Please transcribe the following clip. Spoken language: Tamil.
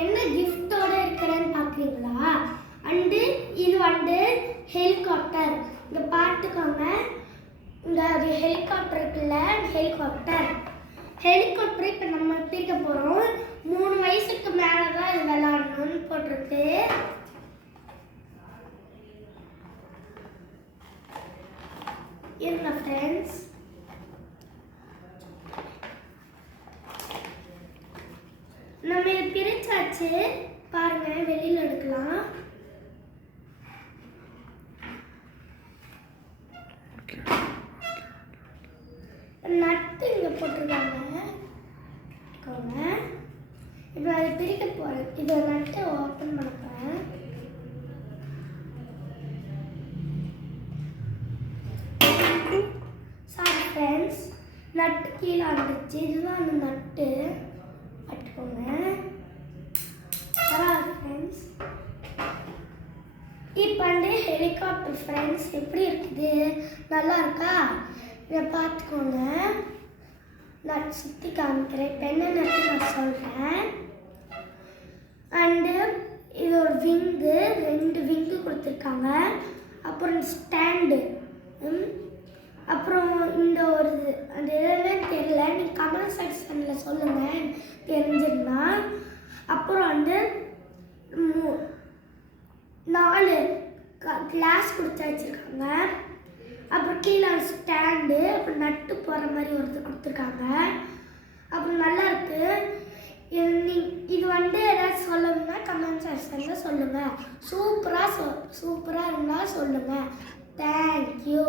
என்ன கிஃப்டோட இருக்கிறேன்னு பார்க்குறீங்களா? அண்டு இது வந்து ஹெலிகாப்டர். இங்கே பார்த்துக்கோங்க, இந்த ஹெலிகாப்டர் இருக்குல்ல, ஹெலிகாப்டர் இப்போ நம்ம பிரிக்க போகிறோம். 3 வயசுக்கு மேலே தான் இது விளாடணும்னு போட்டிருக்கு. இருங்க ஃப்ரெண்ட்ஸ், நம்ம இதை பிரிச்சாச்சு பாருங்க, வெளியில் எடுக்கலாம். நட்டு இங்கே போட்டிருக்காங்க. இப்போ அதை பிரிக்க போகிறேன். இதை நட்டை ஓப்பன் பண்ண போகிறேன். சாரி ஃப்ரெண்ட்ஸ், நட்டு கீழே வந்துச்சு. இதுதான் அந்த நட்டு. பார்த்துக்கோங்க. பரவாயில்ல ஃப்ரெண்ட்ஸ். இப்போ வந்து ஹெலிகாப்டர் ஃப்ரெண்ட்ஸ் எப்படி இருக்குது? நல்லா இருக்கா? இதை பார்த்துக்கோங்க. நான் சுற்றி காமிக்கிறேன். இப்போ என்ன நட்டு நான் சொல்கிறேன். அண்டு இது ஒரு விங்கு, 2 விங்கு கொடுத்துருக்காங்க. அப்புறம் ஸ்டாண்டு, அப்புறம் இந்த ஒரு அந்த என்னன்னு தெரியல, நீங்கள் கமெண்ட் செக்ஷனில் சொல்லுங்கள் தெரிஞ்சிருந்தா. அப்புறம் வந்து 4 கிளாஸ் கொடுத்து வச்சுருக்காங்க. அப்புறம் கீழே ஸ்டாண்டு, அப்புறம் நட்டு போகிற மாதிரி ஒருத்தர் கொடுத்துருக்காங்க. அப்புறம் நல்லா இருக்குது. இது வந்து ஏதாவது சொல்லணும்னா கமெண்ட் செக்ஷனில் சொல்லுங்கள். சூப்பராக இருந்தால் சொல்லுங்கள். தேங்க்யூ.